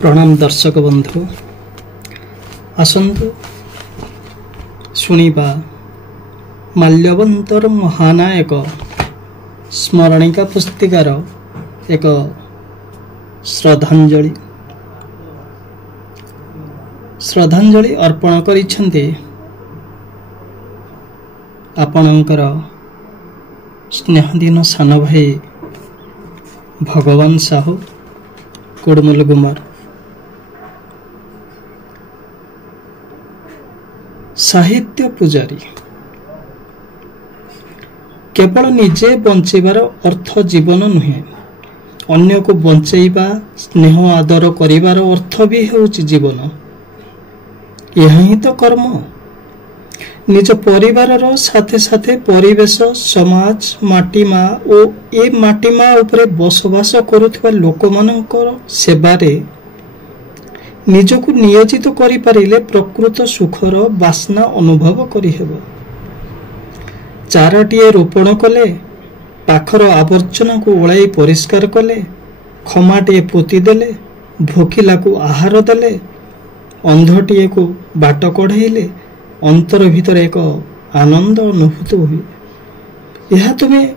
प्रणाम दर्शक बंधु आसंतु शुणिबा माल्यवंतर महानायक स्मरणिका पुस्तिकार एक श्रद्धांजलि अर्पण करिसेंती आपणकर स्नेहदीन सान भाई भगवान साहू कुड़मुल गुमर। साहित्य पुजारी केवल निजे बंचीबार अर्थ जीवन नुहे, अन्य को बंचेबा स्नेह आदर करिबार अर्थ भी हेउची जीवन। यह ही तो कर्म। निज परिवार साथे साथे परिवेश समाज माटीमा और ए माटीमा उपरे बसवास करुवा लोक मानकर सेबारे निजको नियोजित करि पारिले प्रकृत सुखर बासना अनुभव करिहेब। चाराटिए रोपण कले, पाखर आवर्जना को ओलाई परिष्कार कले, खमाटिए पोती देले, भोकिला को आहार देले, अंधटिए को बाट कढ़ाइले अंतर भीतर एक आनंद अनुभूत हुए। यह तुम्हें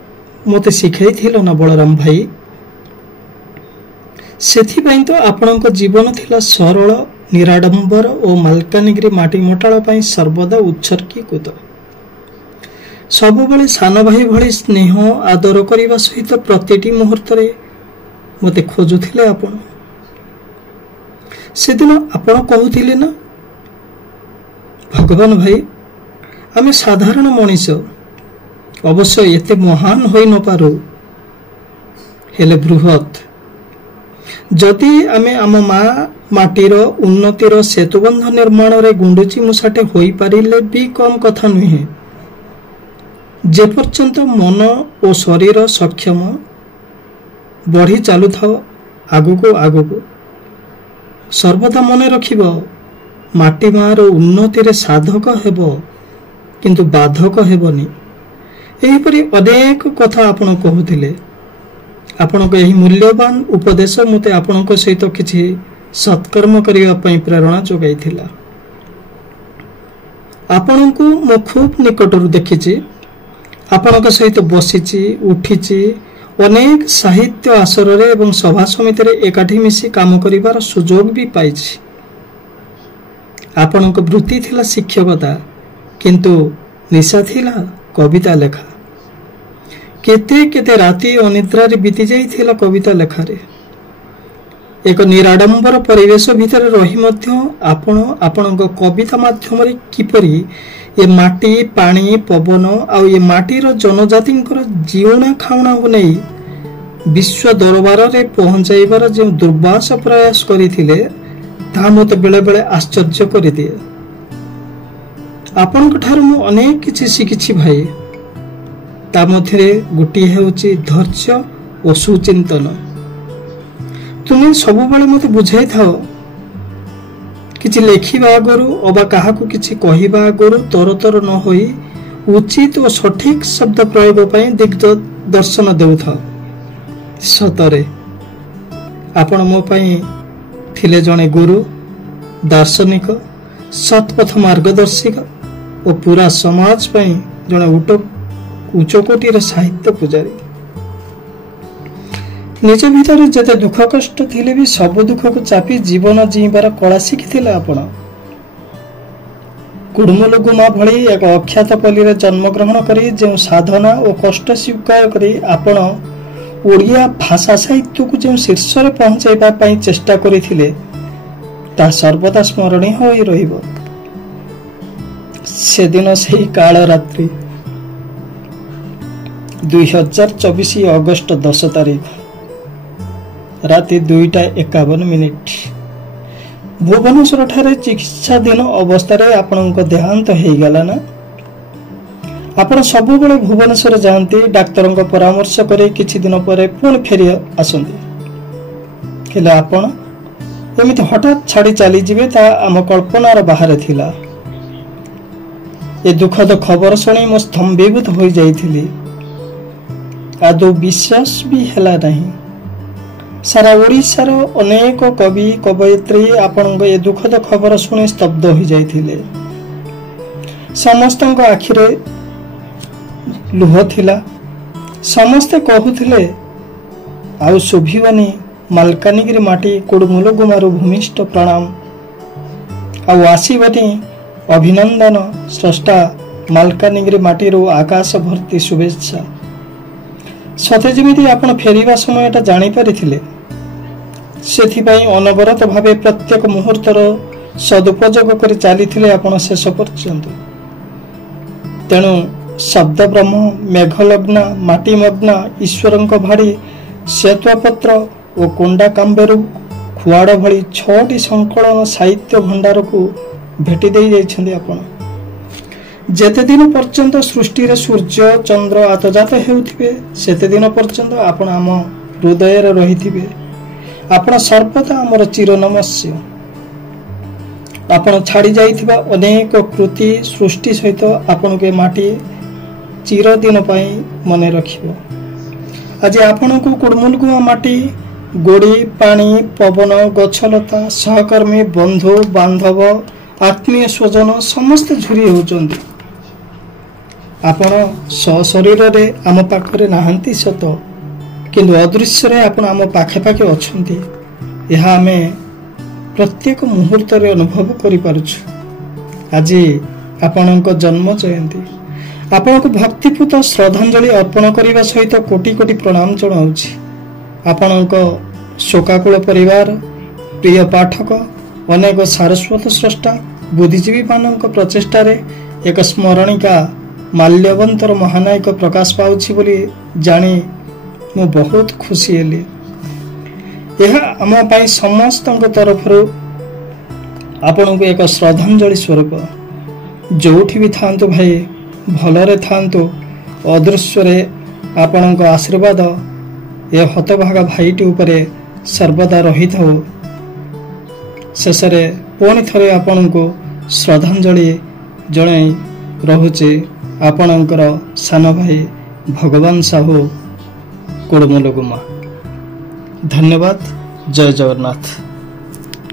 मते शिखाई ना बलराम भाई। सेथिपाई तो आपणक जीवन थिला सरल निराडंबर और मालकानगिरी माटी मोटाळ पाई सर्वदा उत्सर्गीकृत। सबुबले सान भाई भली स्नेह आदर करने सहित प्रतिटी मुहूर्त मते खोजुथिले आपण। सेदिन आपण कहूथिले ना भगवान भाई आमे साधारण मनीष, अवश्य एते महान होई न पारू, हेले बृहत। जदि आमे आम माटीर उन्नतिर सेतुबंध निर्माण रे गुंडुची मुसाटे होई पारिले भी कम कथा नुहे। जे पर्यंत मन और शरीर सक्षम बढ़ी चालू थाओ आगुको आगुको, सर्वदा मन रखिब माटी मार उन्नति रे साधक हेब किंतु बाधक हेबनी। एहिपरि अनेक कथा आपण कहूथिले। आपणक एही मूल्यवान उपदेश मते आपणक सहित किछि सत्कर्म करिया पई प्रेरणा जोगाइथिला। आपणको मो खूब निकटरु देखिछि, आपणक सहित बसिछि उठिछि, अनेक साहित्य आसर रे एवं सभा समिति रे एकाठी मिसी काम करिवार सुजोग भी पाइछि। आपणक वृत्ति थिला शिक्षकता, किंतु निशा थिला कविता लेखा। केते केते राति अनिद्रा रे बीती जाइथिला कविता लेखारे। एक निराडंबर परिवेश भितर रही मध्य आपण आपणक कविता माध्यम रे किपरि ये माटी पानी पवन आ ये माटीर जनजातिंकर जीवना खावना को नहीं विश्व दरबार रे पहुंचाइबार जो दुर्वास प्रयास करिथिले ता मते बेले बेले आश्चर्य करि दिए। आपनक ठार मु अनेक किछि शिखिछि भाई। ता मध्यरे गुटी हेउछि धैर्य और सुचिंतन। तुमे सब बेले मते बुझाई थाओ, किछि लेखिबा आगरु अबा काहाकु किछि कहिबा आगरु तरतर न होई उचित और सठिक शब्द प्रयोग पई दिग्दर्शन देउथाओ। सतरे आपण मो पई थिले जने गुरु, दार्शनिक, सतपथ मार्गदर्शिक और पूरा समाज पई जने उच्चकोटीर साहित्य पुजारी। निज भीतर जते दुख कष्ट थिले भी सब दुख को चापी जीवन जीवार कला शिखिथिले आपण। कुड़मुल गुमा भली एक अख्यात पल्ली जन्म ग्रहण करी जो साधना और कष्ट स्वीकार करी आपण ओडिया भाषा साहित्य को जो शीर्ष रे पहुंचाइबा पई चेष्टा करिथिले ता सर्वदा स्मरणीय होई रहिबो। से दिन सही काल रात्रि 2024 अगस्त 10 तारीख राति 2:51 भुवनेश्वर ठारे चिकित्साधीन अवस्था आपणक देहांत हो गला ना। आपण सब बेले भुवनेश्वर जाती डाक्तर परामर्श करे किछि दिन पर पुणी फेरी आसंती। हेले आपण एमिति हठात छाड़ी चली जिवे ता आम कल्पनार बाहर थिला। ए दुखद खबर शुणी मो स्तंभीभूत हो जाइथिली। आदौ विश्वास भी हेला नहीं। सारा ओडिशार अनेक कवि कवयित्री आपणक ए दुखद खबर शुणी स्तब्ध हो जाइथिले। समस्त आखिरे लुह थिला। समस्ते कहूथिले आउ शोभिबनी मालकानगिरी माटी कुडमुलुगुमारू भूमिष्ठ प्रणाम आउ आसीबनी अभिनंदन स्रष्टा मालकानगिरी माटीरू आकाश भर्ती शुभेच्छा। सते जेमिति आपण फेरिबा समयटा जानि परिथिले सेथिपाई अनवरत भावे प्रत्येक मुहूर्तर सदुपयोग करि चालिथिले आपण शेष पर्यंत। तेणु शब्द ब्रह्म मेघलग्ना माटीमग्ना ईश्वरंक भाड़ी श्वेतपत्र और कोंडा कांबेरु खुआड़ भली 6टी संकलन साहित्य भंडार को भेटी दे जाइछन्ति आपण। जेते दिन पर्यंत सृष्टि रे सूर्य चंद्र आतजात हेउथिबे सेते दिन पर्यंत आपण आम हृदय रे रहिथिबे। आपण सर्वदा हमर चिर नमस्य। आपण छाड़ी जाइथिबा अनेक कृति सृष्टि सहित आपण के माटी चिर दिन पाई मने रखिबो। आज आपण को कुडमुलगुआ माटी गोड़ी पानी पवन गछलता सहकर्मी बंधु बांधव आत्मीय स्वजन समस्त झुरी होचंदी। आपण शरीर रे आम पाखरे नाहंती सत किंतु अदृश्य रे आपण आम पाखे पाखे अछंती। यह आमे प्रत्येक मुहूर्त रे अनुभव करि पारुछु। आज आपणक जन्म जयंती आपणक भक्तिपूत श्रद्धांजलि अर्पण करने सहित कोटि कोटि प्रणाम जनाऊँगी। आपणक शोकाकुल परिवार प्रिय पाठक अनेक सारस्वत स्रष्टा बुद्धिजीवी मानक प्रचेष्टा एक स्मरणिका माल्यवंतर महानायक प्रकाश पाउछि बोली जानी मु बहुत खुशी हेली। यह आम पाई समस्त तरफ आपण को एक श्रद्धांजलि स्वरूप जोठी भी थांतु भाई भलरे थांतु अदृश्य रे आपणक आशीर्वाद ए हतभागा भाईटी उपरे सर्वदा रही थाओ। शेष पुणी थरे आपण को श्रद्धांजलि जणाई रहुचे आपणकर सान भाई भगवान साहू कुडमुलुगुमा। धन्यवाद। जय जगन्नाथ।